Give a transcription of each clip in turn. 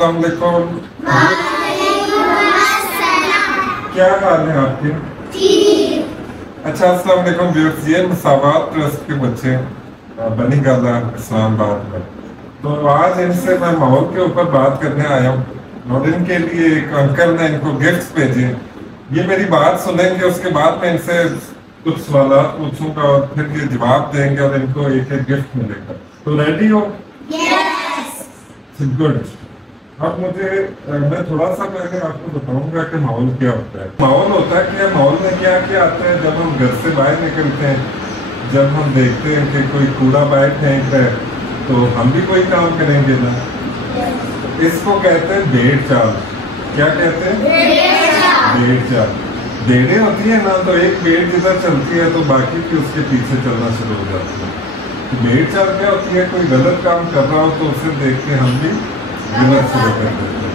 अस्सलाम वालेकुम। क्या हाल है आपके? अच्छा, अस्सलाम वालेकुम व्यूअर्स, ये मसावत ट्रस्ट के बच्चे बनी गला इस्लामाबाद में। तो आज इनसे मैं माहौल के ऊपर बात करने आया हूँ और इनके लिए एक अंकल ने इनको गिफ्ट भेजे। ये मेरी बात सुनेंगे, उसके बाद मैं इनसे कुछ सवाल पूछूंगा और फिर ये जवाब देंगे और इनको एक एक गिफ्ट मिलेगा। तो रेडी हो? गुड। अब मैं थोड़ा सा पहले आपको बताऊंगा कि माहौल क्या होता है। माहौल होता है क्या, माहौल में क्या क्या आता है जब हम घर से बाहर निकलते हैं, जब हम देखते हैं कि कोई कूड़ा बाहर फेंक रहा है तो हम भी कोई काम करेंगे ना। इसको कहते हैं भेड़ चाल। क्या कहते हैं? भेड़ चाल। भेड़ें होती है ना, तो एक भेड़ जिधर चलती है तो बाकी भी उसके पीछे चलना शुरू हो जाती है। भेड़ चाल क्या होती है, कोई गलत काम कर रहा हो तो उसे देख के हम भी गलत शुरू कर देते हैं।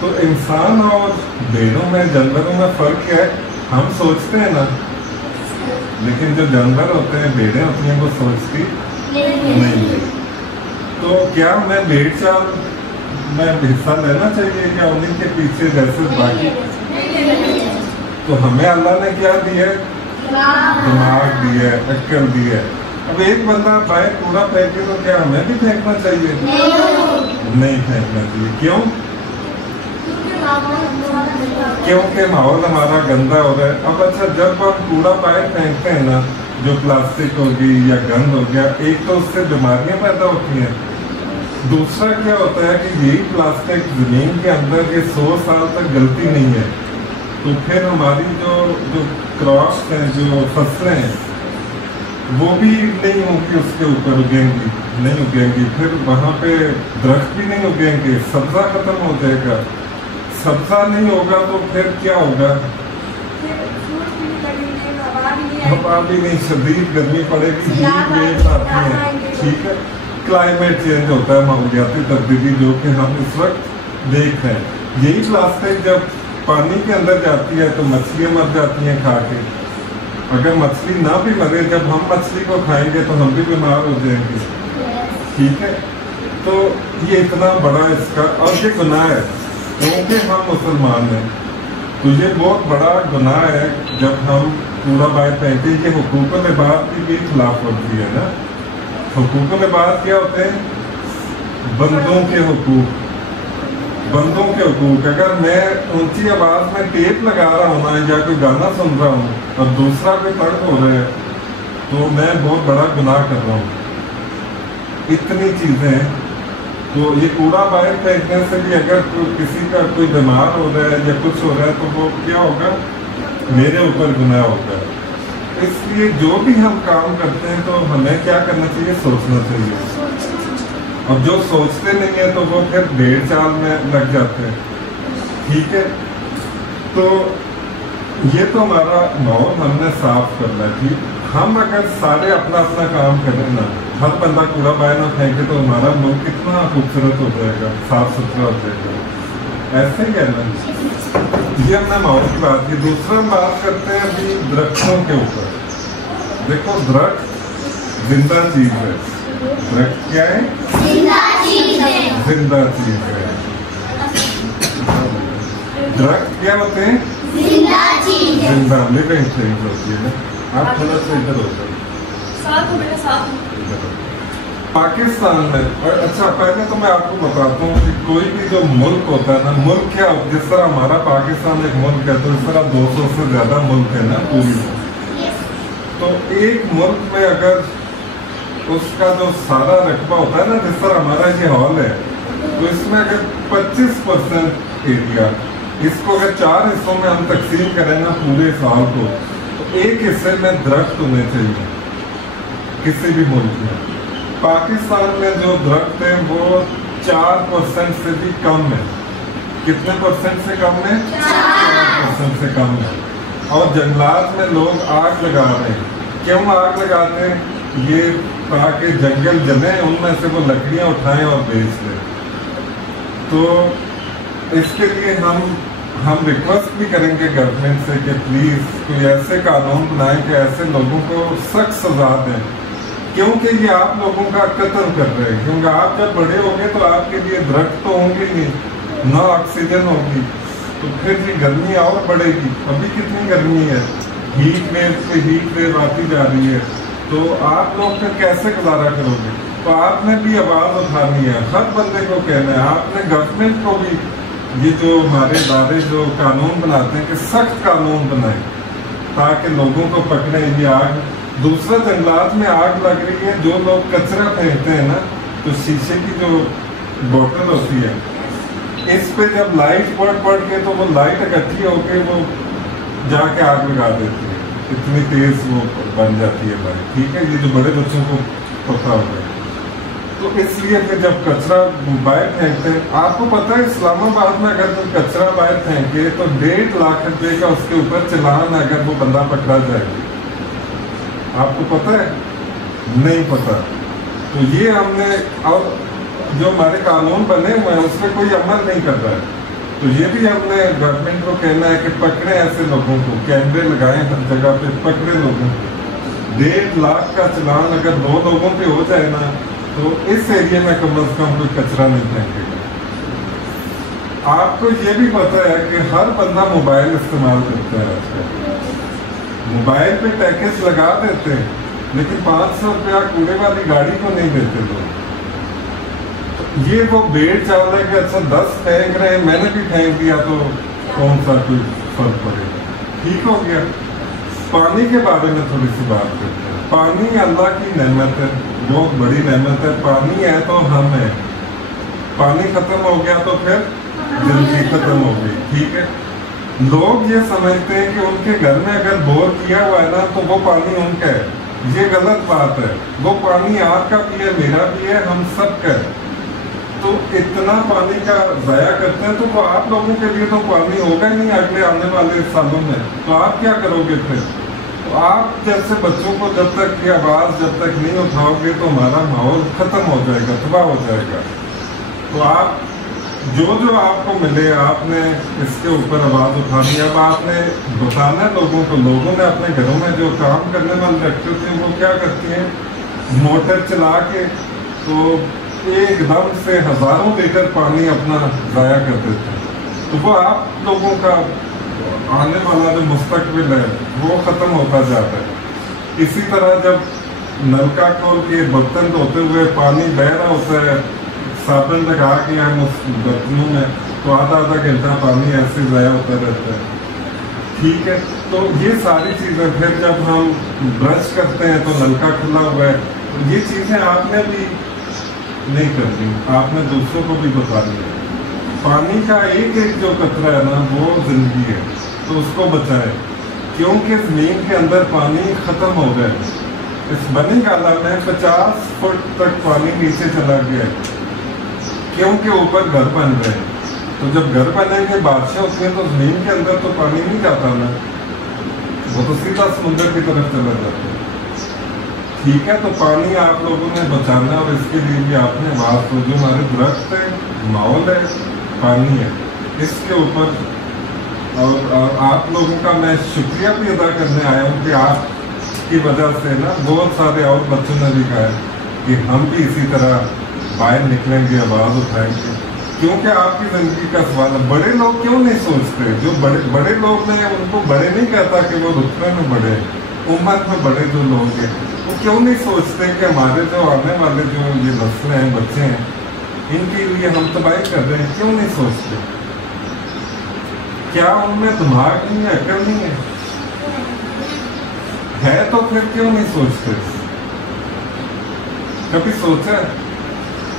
तो इंसान और भेड़ों में, जानवरों में फर्क क्या है, हम सोचते हैं ना, लेकिन जो जानवर होते हैं, भेड़ें होती हैं, वो सोचती नहीं है। तो क्या मैं भेड़ चाल में हिस्सा लेना चाहिए क्या उन्हीं के पीछे जैसे बाकी? तो हमें अल्लाह ने क्या दिया? दिमाग दिया, अक्ल दी है। अब एक बंदा बाहर कूड़ा फेंके तो क्या हमें भी फेंकना चाहिए? नहीं फेंकना चाहिए। क्यों? क्योंकि माहौल हमारा गंदा हो रहा है। अब अच्छा, जब हम कूड़ा बाहर फेंकते हैं ना, जो प्लास्टिक होगी या गंद हो गया, एक तो उससे बीमारियां पैदा होती हैं, दूसरा क्या होता है कि यही प्लास्टिक जमीन के अंदर ये 100 साल तक गलती नहीं है, तो फिर हमारी जो क्रॉप्स हैं, जो फसलें हैं, वो भी नहीं होंगी, उसके ऊपर उगेंगी नहीं उगेंगी, फिर वहाँ पे दरख्त भी नहीं उगेंगे, सब्जा खत्म हो जाएगा। सब्जा नहीं होगा तो फिर क्या होगा? हवा भी नहीं, शदीद गर्मी पड़ेगी, हीट वेव्स आती हैं, ठीक है। क्लाइमेट चेंज होता है, माहौलियाती तब्दीली जो कि हम इस वक्त देख रहे हैं। यही प्लास्टिक जब पानी के अंदर जाती है तो मछलियाँ मर जाती हैं खा के। अगर मछली ना भी मरे, जब हम मछली को खाएंगे तो हम भी बीमार हो जाएंगे, ठीक है। तो ये इतना बड़ा इसका, और ये गुनाह है क्योंकि हम मुसलमान हैं, तो ये बहुत बड़ा गुनाह है जब हम कूड़ा बाहर फेंकते। ये हुकूक लिबास की भी खिलाफ वर्जी है ना। हुकूक लिबास क्या होते हैं? बंदों के हुकूक। बंदों के हुकूक। अगर मैं ऊंची आवाज में टेप लगा रहा हूँ ना, या कोई गाना सुन रहा हूँ और दूसरा कोई तर्क हो रहा है, तो मैं बहुत बड़ा गुनाह कर रहा हूँ। इतनी चीजें। तो ये कूड़ा बाहर फेंकने से भी अगर किसी का कोई बीमार हो रहा है या कुछ हो रहा है तो वो क्या होगा? मेरे ऊपर गुनाह होगा। इसलिए जो भी हम काम करते हैं तो हमें क्या करना चाहिए? सोचना चाहिए। और जो सोचते नहीं है तो वो फिर भेड़ चाल में लग जाते हैं, ठीक है। तो ये तो हमारा माहौल हमने साफ करना है, ठीक। हम अगर सारे अपना अपना काम करें ना, हर बंदा कूड़ा बाहर ना फेंके, तो हमारा मुल्क कितना खूबसूरत हो जाएगा, साफ सुथरा हो जाएगा। ऐसे ही है ना। ये हमने माहौल की बात की। दूसरा हम बात करते हैं अभी दरख्तों के ऊपर। देखो, दरख्त जिंदा चीज है। दरख्त क्या है? जिंदा चीज है। दरख्त क्या होते हैं? जिंदा लिविंग थिंग्स होती है ना। आप थोड़ा सा इधर हो जाओ। पाकिस्तान में, अच्छा पहले तो मैं आपको बताता हूँ कि कोई भी जो मुल्क होता है ना, मुल्क क्या, जिस तरह हमारा पाकिस्तान एक मुल्क है, तो इस तरह 200 से ज्यादा मुल्क है ना पूरी में। तो एक मुल्क में अगर उसका जो सारा रकबा होता है ना, जिस तरह हमारा ये हॉल है, तो इसमें अगर 25% एरिया, इसको अगर 4 हिस्सों में हम तकसीम करें ना पूरे साल को, तो एक हिस्से में दरख्त होने चाहिए किसी भी मुल्क में। पाकिस्तान में जो दरख्त है वो 4% से भी कम है। कितने परसेंट से कम है? 4% से कम है। और जंगलात में लोग आग लगा रहे हैं। क्यों आग लगाते हैं? ये ताकि जंगल जले, उनमें से वो लकड़ियां उठाएं और बेच दें। तो इसके लिए हम रिक्वेस्ट भी करेंगे गवर्नमेंट से कि प्लीज कोई ऐसे कानून बनाएं कि ऐसे लोगों को सख्त सजा दें क्योंकि ये आप लोगों का कत्ल कर रहे हैं। क्योंकि आप जब बड़े होंगे तो आपके लिए दरख्त तो होंगे ही नहीं, ना ऑक्सीजन होगी, तो फिर ये गर्मी और बढ़ेगी। अभी कितनी गर्मी है, हीट वेव से हीट वेव आती जा रही है, तो आप लोग फिर कैसे गुजारा करोगे? तो आपने भी आवाज़ उठानी है, हर बंदे को कहना है। आपने गवर्नमेंट को भी, ये जो हमारे इदारे जो कानून बनाते हैं कि सख्त कानून बनाए ताकि लोगों को पकड़े। ये आग, दूसरा जंगलात में आग लग रही है, जो लोग कचरा फेंकते हैं ना, तो शीशे की जो बोतल होती है, इस पे जब लाइट पड़ के तो वो लाइट इकट्ठी होके वो जाके आग लगा देती है, इतनी तेज वो बन जाती है लाइट। ठीक है, ये जो बड़े बच्चों को पता होगा। तो इसलिए कि जब कचरा बाहर फेंकते हैं, आपको पता है इस्लामाबाद में अगर कोई कचरा बाहर फेंके तो 1.5 लाख रुपए का उसके ऊपर चालान है अगर वो बंदा पकड़ा जाएगा। आपको पता है? नहीं पता। तो ये हमने, और जो हमारे कानून बने हुए हैं उसमें कोई अमल नहीं कर रहा है। तो ये भी हमने गवर्नमेंट को कहना है कि पकड़े ऐसे लोगों को, कैमरे लगाएं हर जगह पे, पकड़े लोगों को। 1.5 लाख का चालान अगर 2 लोगों पे हो जाए ना, तो इस एरिया में कम से कम कोई कचरा नहीं फेंकेगा। आपको ये भी पता है कि हर बंदा मोबाइल इस्तेमाल करता है आजकल। मोबाइल पे टैक्स लगा देते हैं, लेकिन 500 रुपया कूड़े वाली गाड़ी को नहीं देते लोग। ये वो बेड़ चाल रहा है कि अच्छा 10 फेंक रहे हैं, मैंने भी फेंक दिया तो कौन सा कोई फर्क पड़ेगा। ठीक हो गया। पानी के बारे में थोड़ी सी बात करते हैं। पानी अल्लाह की नेमत है, बहुत बड़ी नेमत है। पानी है तो हम है, पानी खत्म हो गया तो फिर जिंदगी खत्म हो गई। ठीक है, लोग ये समझते हैं कि उनके घर में अगर बोर किया हुआ है ना तो वो पानी उनका है। ये गलत बात है। वो पानी आपका भी है, मेरा भी है, हम सब का है। तो इतना पानी का ज़ाया करते हैं तो वो आप लोगों के लिए तो पानी होगा ही नहीं अगले आने वाले सालों में। तो आप क्या करोगे फिर? तो आप जैसे बच्चों को जब तक की आवाज़ जब तक नहीं उठाओगे तो हमारा माहौल ख़त्म हो जाएगा, तबाह हो जाएगा। तो आप जो आपको मिले आपने इसके ऊपर आवाज़ उठानी है। अब आपने बताना है लोगों को। लोगों ने अपने घरों में जो काम करने वाले रखते थे वो क्या करती हैं, मोटर चला के तो एकदम से हजारों लीटर पानी अपना ज़ाया कर देते हैं। तो वो आप लोगों का आने वाला जो मुस्तकबिल है वो ख़त्म होता जाता है। इसी तरह जब नलका खोल के बर्तन धोते हुए पानी बह रहा होता है, साबुन लगा के हम उस बर्तनों में, तो आधा घंटा पानी ऐसे ज़ाया होता रहता है। ठीक है, तो ये सारी चीज़ें, फिर जब हम ब्रश करते हैं तो नलका खुला हुआ है, तो ये चीज़ें आपने भी नहीं करनी, आपने दूसरों को भी बतानी है। पानी का एक जो कतरा है ना वो जिंदगी है, तो उसको बचाएं। क्योंकि ज़मीन के अंदर पानी ख़त्म हो गया है। इस बनी गाला में 50 फुट तक पानी नीचे चला गया है, क्योंकि ऊपर घर बन रहे हैं। तो जब घर बनेंगे, बारिशें होती हैं, तो ज़मीन के अंदर तो पानी नहीं जाता ना, वो तो सीधा समुद्र की तरफ चला जाता है। ठीक है, तो पानी आप लोगों ने बचाना, और इसके लिए भी आपने बात को, जो हमारे दरख्त है, माहौल है, पानी है, इसके ऊपर। और आप लोगों का मैं शुक्रिया भी अदा करने आया हूँ कि आपकी वजह से ना बहुत सारे और बच्चों ने भी कहा कि हम भी इसी तरह बाहर निकलेंगे, आवाज़ उठाएंगे, क्योंकि आपकी ज़िंदगी का सवाल है। बड़े लोग क्यों नहीं सोचते? जो बड़े लोग हैं उनको बड़े नहीं कहता कि वो रुतबे में बड़े, उम्र में बड़े जो लोग हैं वो क्यों नहीं सोचते कि हमारे जो आने वाले जो ये नस्लें हैं, बच्चे हैं, इनके लिए हम तबाही कर रहे हैं? क्यों नहीं सोचते? क्या उनमें दिमाग नहीं है, अकल नहीं है तो फिर क्यों नहीं सोचते? कभी सोचा?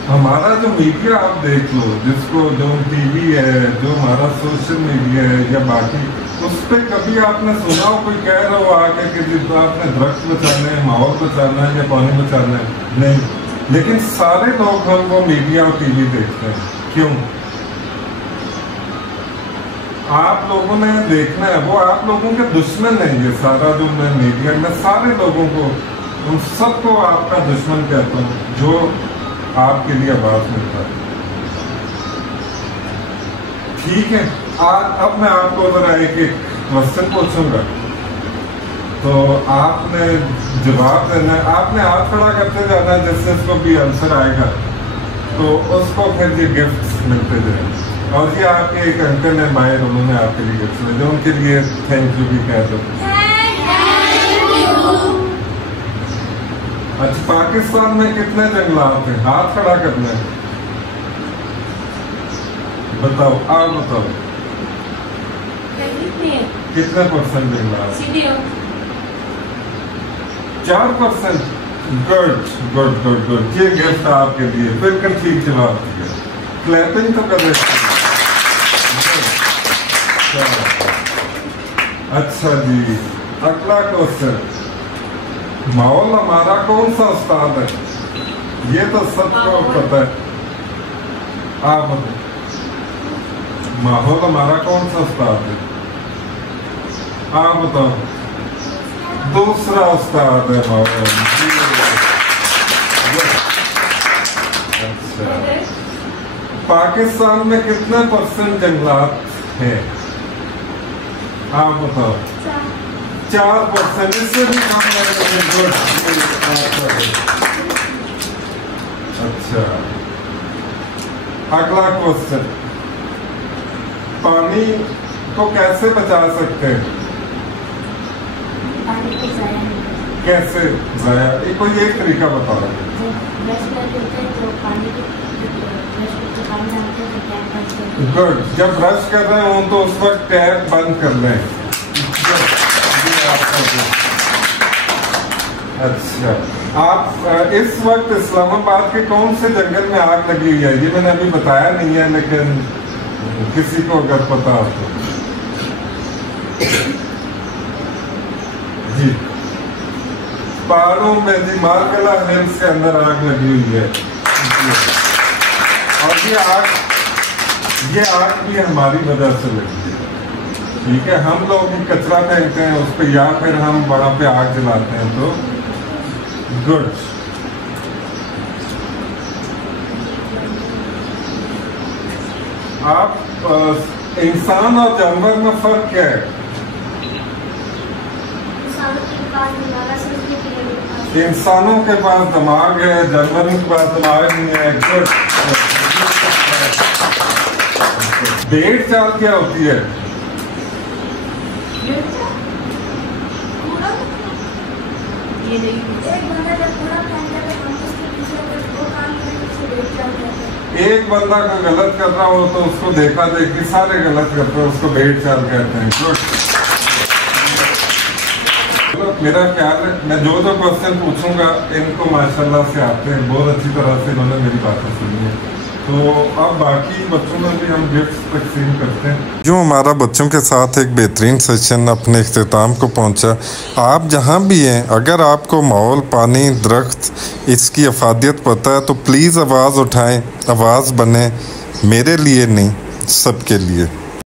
हमारा जो मीडिया आप देख लो, जिसको जो टीवी है, जो हमारा सोशल मीडिया है या बाकी, उस पर कभी आपने सुना हो कोई कह रहा हो आके कि जिस आपने दरख्त बचाना है, माहौल बचाना है या पानी बचाना है? नहीं। लेकिन सारे लोग हम वो मीडिया और टीवी देखते हैं। क्यों? आप लोगों ने देखना है, वो आप लोगों के दुश्मन है। ये सारा जो मैं मीडिया में सारे लोगों को, उन सबको आपका दुश्मन कहता हूँ जो आपके लिए आवाज मिलता है। ठीक है, अब मैं आपको जरा एक क्वेश्चन पूछूंगा। تو آپ نے جواب دینا ہے، آپ نے ہاتھ کھڑا کرتے جانا ہے، جس سے اس کو بھی آنسر آئے گا تو اس کو پھر یہ گفٹس ملتے جائیں گے۔ اور یہ آپ کے ایک انکل ہیں ماہر، انہوں نے آپ کے لیے گفٹس بھیجے، ان کے لیے تھینک یو بھی کہہ دو۔ اچھا، پاکستان میں کتنے جنگلات ہیں؟ ہاتھ کھڑا کرنا ہے، بتاؤ، آپ بتاؤ کتنے پرسنٹ جنگلات؟ 4%۔ گڈ گڈ گڈ گڈ، یہ گفٹ آپ کے لیے، بالکل ٹھیک جواب دیا، کلیپنگ تو کر رہے۔ اچھا جی، اگلا کوسچن، ماحول ہمارا کون سا استاد ہے؟ یہ تو سب کو پتہ ہے، آپ بتائیں ماحول ہمارا کون سا استاد ہے؟ آپ بتاؤ۔ دوسرا استاد ہے ماحول۔ اچھا، پاکستان میں کتنے پرسنٹ جنگلات ہیں؟ آپ بتاؤ۔ 4%، اس سے بھی کم ہے۔ اچھا، اگلا کوسچن، پانی کو کیسے بچا سکتے ہیں؟ کیسے ضائع؟ کوئی ایک طریقہ بتا رہے گڈ، جب برش کر رہے ہوں تو اس وقت ٹیپ بند کر لیں۔ اچھا، آپ اس وقت اسلام آباد کے کون سے جنگل میں آگ لگی ہوئی ہے؟ یہ میں نے ابھی بتایا نہیں ہے، لیکن کسی کو اگر پتا ہو تو جی، پہاڑوں میں جی، مارکلا ہلز کے اندر آگ لگی ہوئی ہے، اور یہ آگ بھی ہماری وجہ سے لگی ہے، ٹھیک ہے؟ ہم لوگ ہی کچرا پھینکتے ہیں اس پہ، یا پھر ہم وہاں پہ آگ جلاتے ہیں، تو گڈ۔ آپ انسان اور جانور میں فرق کیا ہے؟ انسانوں کے پاس دماغ ہے، جانوروں کے پاس دماغ نہیں ہے۔ گڈ۔ بھیڑ چال کیا ہوتی ہے؟ ایک بندہ کوئی غلط کر رہا ہو تو اس کو دیکھا دیکھی سارے غلط کرتے ہیں، اس کو بھیڑ چال کہتے ہیں۔ گڈ۔ میرا خیال ہے میں جو کوسچن پوچھوں گا ان کو ماشاءاللہ سے آتے ہیں، بہت اچھی طرح سے انہوں نے میری باتیں سنی ہیں، تو اب باقی بچوں میں بھی ہم گفٹس تقسیم کرتے ہیں۔ جو ہمارا بچوں کے ساتھ ایک بہترین سیشن اپنے اختتام کو پہنچا، آپ جہاں بھی ہیں اگر آپ کو ماحول، پانی، درخت، اس کی افادیت پتہ ہے تو پلیز آواز اٹھائیں، آواز بنیں، میرے لیے نہیں، سب کے لیے۔